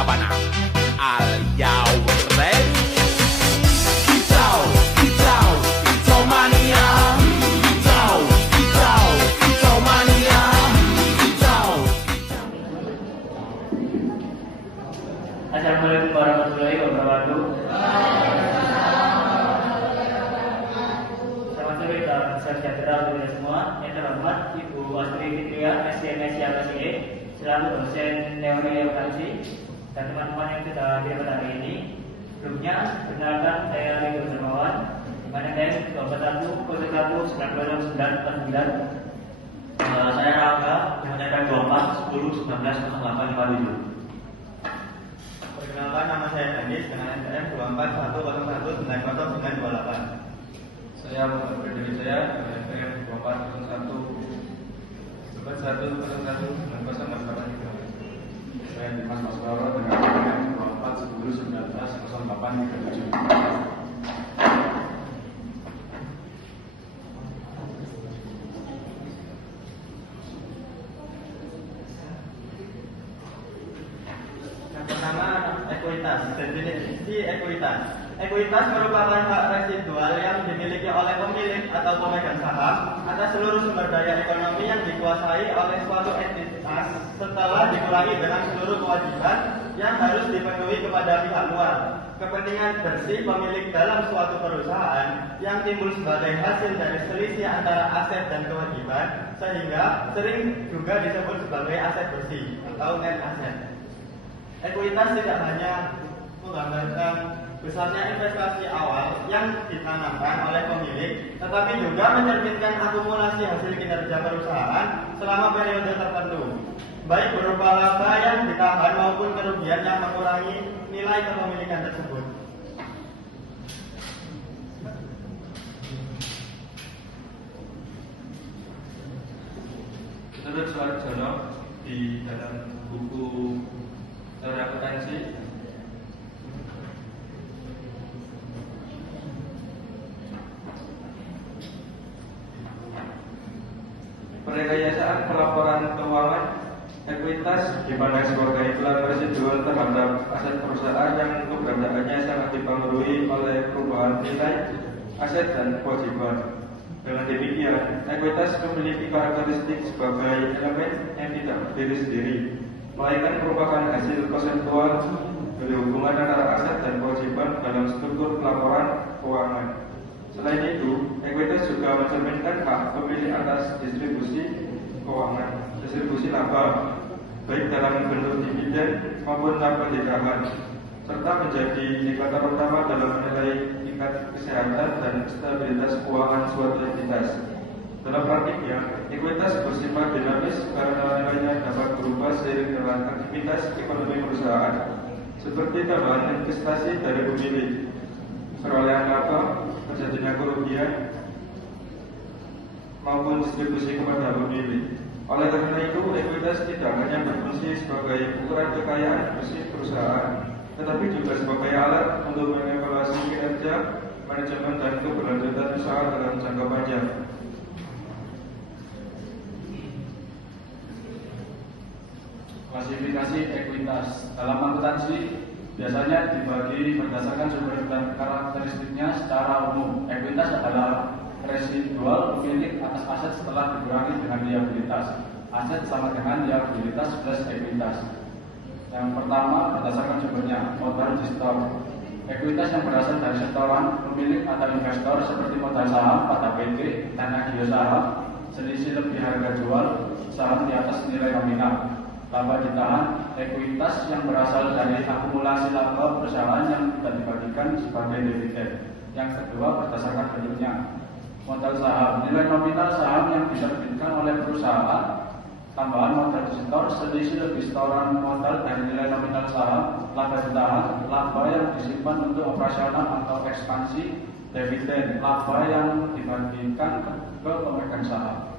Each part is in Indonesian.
Sabana. Are you ready? Kicau, kicau, kicau mania. Kicau, kicau, kicau mania. Kicau, kicau. Assalamualaikum warahmatullahi wabarakatuh. Selamat sore dan sejahtera untuk kita semua. Yang terhormat Ibu Astri Fitria, SDMS Siakasi, selaku dosen teori akuntansi, dan teman-teman yang sudah hadir pada hari ini. Sebelumnya, perkenalkan saya Ridho Dermawan, di mana saya 21 saya Rangga, yang menyampaikan 24 10 19 0857. Perkenalkan, nama saya Dennis dengan NPM 2410190928. Saya Muhammad Freddy saya dengan NPM 2401 Saya Dimas Maswaro dengan NPM 2410190837. Pertama, ekuitas. Definisi ekuitas. Ekuitas merupakan hak residual yang dimiliki oleh pemilik atau pemegang saham atas seluruh sumber daya ekonomi yang dikuasai oleh suatu entitas setelah dikurangi dengan seluruh kewajiban yang harus dipenuhi kepada pihak luar. Kepentingan bersih pemilik dalam suatu perusahaan yang timbul sebagai hasil dari selisih antara aset dan kewajiban, sehingga sering juga disebut sebagai aset bersih atau net asset. Ekuitas tidak hanya menggambarkan besarnya investasi awal yang ditanamkan oleh pemilik, tetapi juga mencerminkan akumulasi hasil kinerja perusahaan selama periode tertentu, baik berupa laba yang ditahan maupun kerugian yang mengurangi nilai kepemilikan tersebut. Menurut Suarjono di dalam buku teori akuntansi, perekayasaan pelaporan keuangan ekuitas dimana sebagai iklan residual terhadap aset perusahaan yang keberadaannya sangat dipengaruhi oleh perubahan nilai aset dan kewajiban. Dengan demikian, ekuitas memiliki karakteristik sebagai elemen yang tidak berdiri sendiri, melainkan merupakan hasil konseptual dari hubungan antara aset dan kewajiban dalam struktur pelaporan keuangan. Selain itu, ekuitas juga mencerminkan hak pemilik atas distribusi keuangan, distribusi laba, baik dalam bentuk dividen maupun laba ditahan, serta menjadi indikator utama dalam menilai tingkat kesehatan dan stabilitas keuangan suatu entitas. Dalam praktiknya, ekuitas bersifat dinamis karena nilainya dapat berubah seiring dengan aktivitas ekonomi perusahaan, seperti tambahan investasi dari pemilik, perolehan laba, terjadinya kerugian, maupun distribusi kepada pemilik. Oleh karena itu, ekuitas tidak hanya berfungsi sebagai ukuran kekayaan bersih perusahaan, tetapi juga sebagai alat untuk mengevaluasi kinerja, manajemen, dan keberlanjutan usaha dalam jangka panjang. Klasifikasi ekuitas dalam akuntansi biasanya dibagi berdasarkan sumber karakteristiknya secara umum. Ekuitas adalah residual pemilik atas aset setelah dikurangi dengan liabilitas. Aset sama dengan liabilitas plus ekuitas. Yang pertama berdasarkan sumbernya, modal di store. Ekuitas yang berasal dari setoran pemilik atau investor seperti modal saham pada PT, dana gio saham, selisih lebih harga jual saham di atas nilai nominal. Laba ditahan, ekuitas yang berasal dari akumulasi laba perusahaan yang tidak dibagikan sebagai dividen. Yang kedua berdasarkan bentuknya, modal saham, nilai nominal saham yang diterbitkan oleh perusahaan, tambahan modal disetor, selisih lebih setoran modal dari nilai nominal saham. Laba ditahan, laba yang disimpan untuk operasional atau ekspansi. Dividen, laba yang dibagikan ke pemegang saham.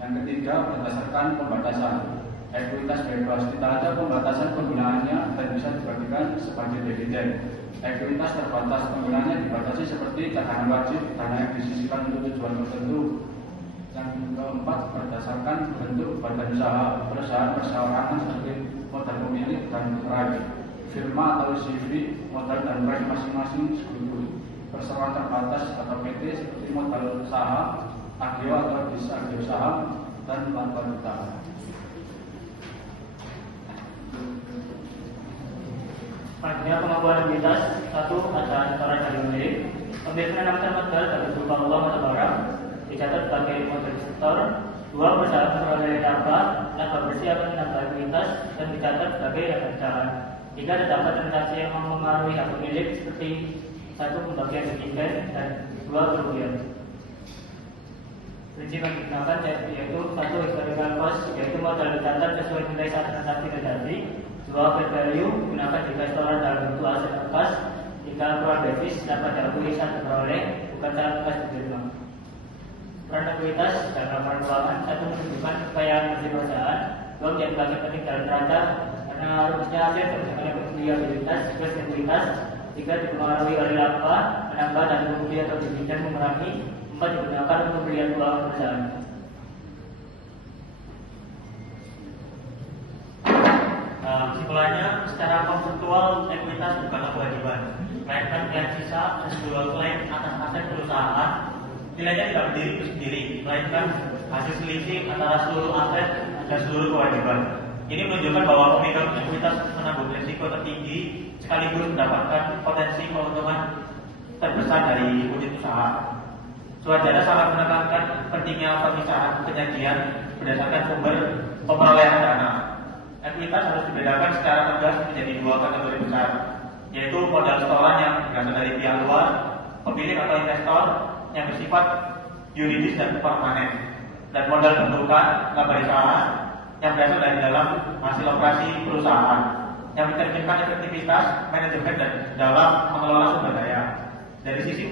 Yang ketiga berdasarkan pembatasan. Ekuitas bebas, tidak ada pembatasan penggunaannya dan bisa dibagikan sebagai dividen. Ekuitas terbatas, penggunaannya dibatasi seperti cadangan wajib, dana yang disisihkan untuk tujuan tertentu. Yang keempat berdasarkan bentuk badan usaha. Perusahaan perseorangan seperti pemilik dan peraih. Firma atau CV, modal dan peraih masing-masing sekutu. Perseroan terbatas atau PT seperti modal saham, agio atau disagio saham, dan bantuan utama. Selanjutnya pengakuan ekuitas. 1. Acara cara dari pemilik. Pemilik menanamkan modal dalam berupa uang atau barang dicatat sebagai modal sektor. 2. Perusahaan memperoleh laba bersih akan menambah ekuitas dan dicatat sebagai acara. 3. Terdapat transaksi yang mempengaruhi hak pemilik seperti 1. Pembagian dividen dan 2. Kerugian. Prinsip yang digunakan yaitu 1. Historical cost, yaitu modal dicatat sesuai nilai saat transaksi terjadi. 2. Fair value, gunakan jika setoran dalam bentuk aset bekas. 3. Accrual basis, dapat diakui saat diperoleh, bukan saat bekas diterima. Peran ekuitas dalam laporan keuangan. 1. Menunjukkan kekayaan bersih perusahaan. 2. Menjadi bagian penting dalam neraca karena rumusnya aset berdasarkan liabilitas plus ekuitas. 3. Dipengaruhi oleh laba, menambah dan kerugian atau dividen mengurangi. 4. Digunakan untuk pembelian uang perusahaan. Kesimpulannya, secara konseptual ekuitas bukanlah kewajiban, melainkan nilai sisa residual claim atas aset perusahaan. Nilainya tidak berdiri sendiri, melainkan hasil selisih antara seluruh aset dan seluruh kewajiban. Ini menunjukkan bahwa pemegang ekuitas menanggung risiko tertinggi sekaligus mendapatkan potensi keuntungan terbesar dari unit usaha. Suarjana sangat menekankan pentingnya pemisahan penyajian berdasarkan sumber pemerolehan dana. Ekuitas harus dibedakan secara tegas menjadi 2 kategori besar, yaitu modal setoran yang berasal dari pihak luar, pemilik atau investor yang bersifat yuridis dan permanen, dan modal bentukan laba usaha yang berasal dari dalam hasil operasi perusahaan yang mencerminkan efektivitas manajemen dan dalam mengelola sumber daya. Dari sisi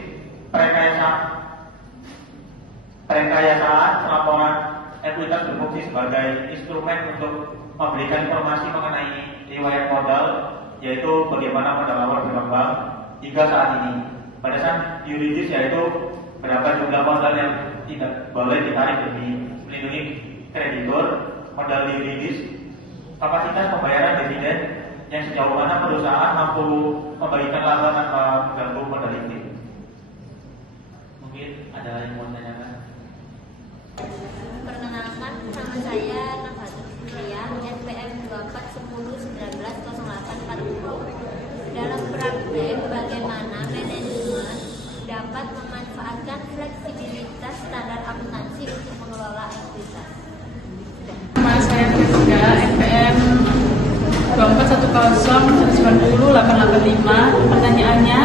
perekayasaan pelaporan, ekuitas berfungsi sebagai instrumen untuk memberikan informasi mengenai riwayat modal, yaitu bagaimana modal awal berkembang hingga saat ini. Pada saat yuridis, yaitu berapa jumlah modal yang tidak boleh ditarik demi melindungi kreditur. Modal yuridis, kapasitas pembayaran dividen yang sejauh mana perusahaan mampu membagikan laba tanpa mengganggu modal inti. Mungkin ada yang mau tanyakan? Perkenalkan, nama saya Nafhatul Fitriah, NPM 2410190840. Dalam praktek, bagaimana manajemen dapat memanfaatkan fleksibilitas standar akuntansi untuk mengelola ekuitas. Nama saya Jessica, NPM 2410190885. Pertanyaannya,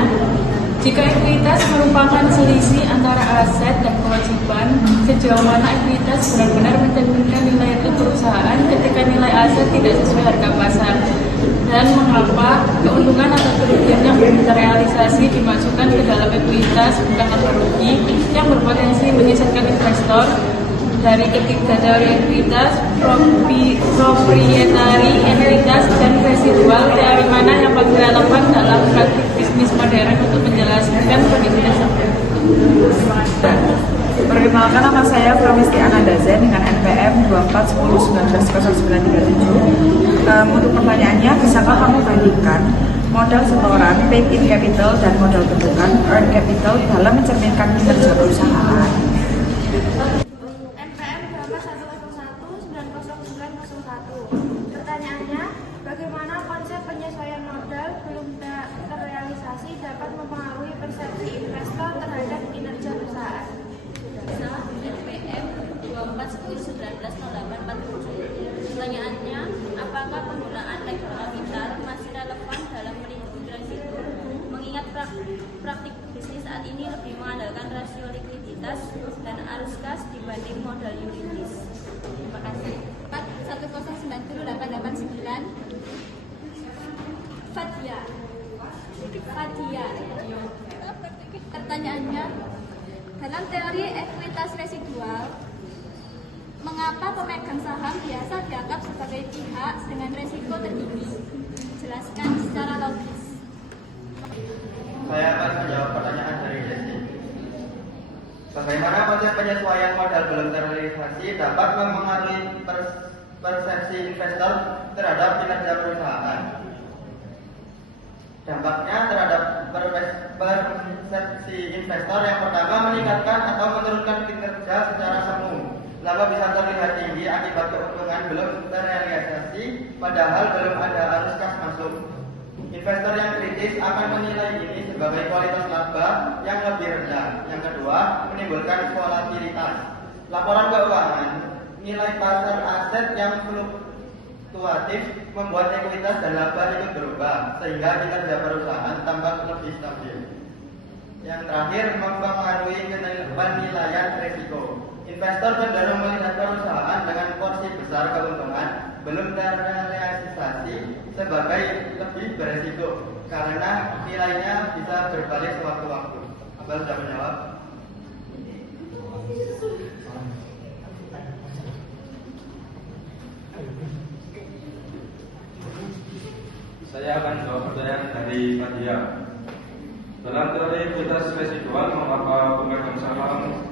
jika ekuitas merupakan selisih antara aset dan kewajiban, sejauh mana ekuitas benar-benar mencerminkan nilai itu perusahaan ketika nilai aset tidak sesuai harga pasar? Dan mengapa keuntungan atau kerugian yang belum terrealisasi dimasukkan ke dalam ekuitas bukan laba rugi yang berpotensi menyesatkan investor? Dari ketiga teori ekuitas, proprietary ekuitas dan residual, teori mana yang paling relevan dalam praktik bisnis modern untuk menjelaskan kondisi tersebut? Terima kasih. Perkenalkan, nama saya Framisti Ananda Zen dengan NPM 2410190937. Untuk pertanyaannya, bisakah kamu bandingkan modal setoran, paid in capital, dan modal bentukan, earn capital dalam mencerminkan kinerja perusahaan? NPM 2101900901. Pertanyaannya, bagaimana konsep penyesuaian modal belum terrealisasi dapat mempengaruhi persepsi investor terhadap kinerja perusahaan? NPM 2410190847. Pertanyaannya, apakah penggunaan legal capital masih relevan dalam melindungi risiko, mengingat praktik bisnis saat ini lebih mengandalkan rasio likuiditas dan arus kas dibanding modal yuridis? Terima kasih. 1090889 Fadia. Pertanyaannya, dalam teori ekuitas residual, mengapa pemegang saham biasa dianggap sebagai pihak dengan resiko tertinggi? Jelaskan secara logis. Saya akan menjawab pertanyaan dari Desi. Bagaimana konsep penyesuaian modal belum terrealisasi dapat mempengaruhi persepsi investor terhadap kinerja perusahaan. Dampaknya terhadap persepsi investor yang pertama meningkatkan atau menurunkan kinerja secara semu. Laba bisa terlihat tinggi akibat keuntungan belum terrealisasi, padahal belum ada arus kas masuk. Investor yang kritis akan menilai ini sebagai kualitas laba yang lebih rendah. Yang kedua, menimbulkan volatilitas. Laporan keuangan, nilai pasar aset yang fluktuatif membuat ekuitas dan laba ikut berubah, sehingga kinerja perusahaan tampak lebih stabil. Yang terakhir, mempengaruhi penilaian risiko. Investor cenderung melihat perusahaan dengan porsi besar keuntungan belum terrealisasi sebagai lebih beresiko karena nilainya bisa berbalik sewaktu-waktu. Abang sudah menjawab? Saya akan jawab pertanyaan dari Nadia. Dalam teori ekuitas residual, mengapa pemegang saham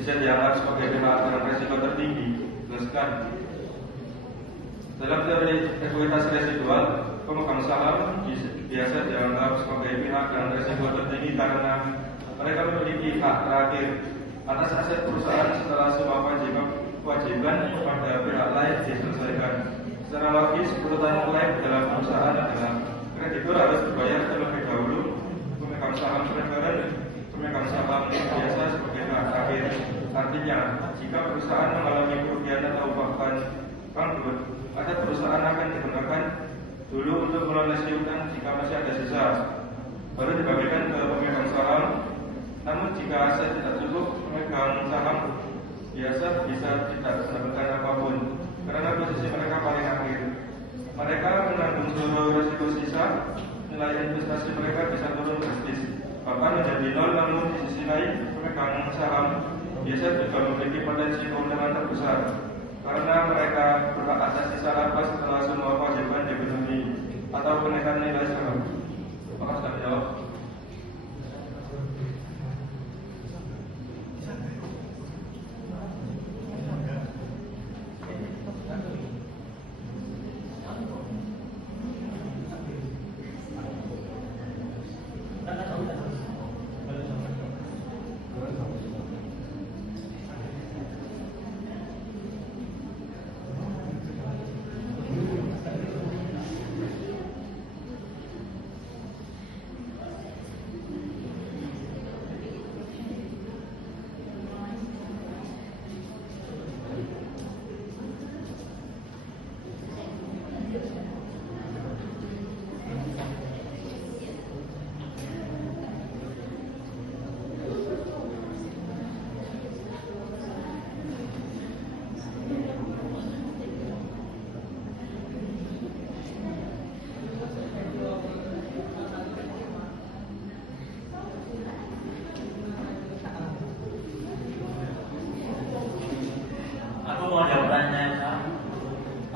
bisa dianggap sebagai pihak dengan resiko tertinggi? Jelaskan. Dalam teori ekuitas residual, pemegang saham biasa dianggap sebagai pihak dengan resiko tertinggi karena mereka memiliki hak terakhir atas aset perusahaan setelah semua kewajiban pada pihak lain diselesaikan. Secara logis, urutan klaim dalam perusahaan adalah kreditur harus dibayar terlebih dahulu, pemegang saham preferen, pemegang saham biasa sebagai pihak terakhir. Artinya, jika perusahaan mengalami kerugian atau bahkan bangkrut, aset perusahaan akan digunakan dulu untuk melunasi utang jika masih ada sisa, baru dibagikan ke pemegang saham. Namun jika aset tidak cukup, pemegang saham biasa bisa tidak mendapatkan apapun karena posisi mereka paling akhir. Mereka menanggung seluruh risiko sisa, nilai investasi mereka bisa turun drastis, bahkan menjadi nol. Namun di sisi lain, pemegang saham biasa juga memiliki potensi keuntungan terbesar karena mereka berhak atas sisa laba setelah semua kewajiban dipenuhi atau kenaikan nilai saham. Apakah sudah dijawab?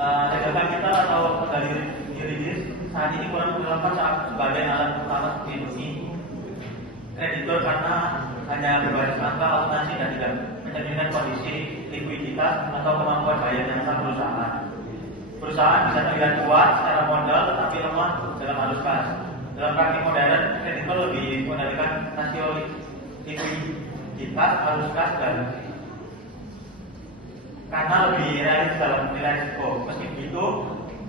Legal capital atau penggali yuridis saat ini kurang relevan sebagai alat utama melindungi kreditur karena hanya berbasis angka akuntansi dan tidak mencerminkan kondisi likuiditas atau kemampuan bayar yang sah perusahaan. Perusahaan bisa terlihat kuat secara modal tetapi lemah dalam arus kas. Dalam praktik modern, kreditur lebih mengendalikan rasio likuiditas, arus kas dan karena lebih realistis dalam nilai risiko. Meski begitu,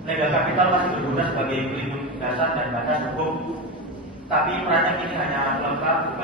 legal capital masih berguna sebagai pelindung dasar dan batas hukum, tapi perannya kini hanya pelengkap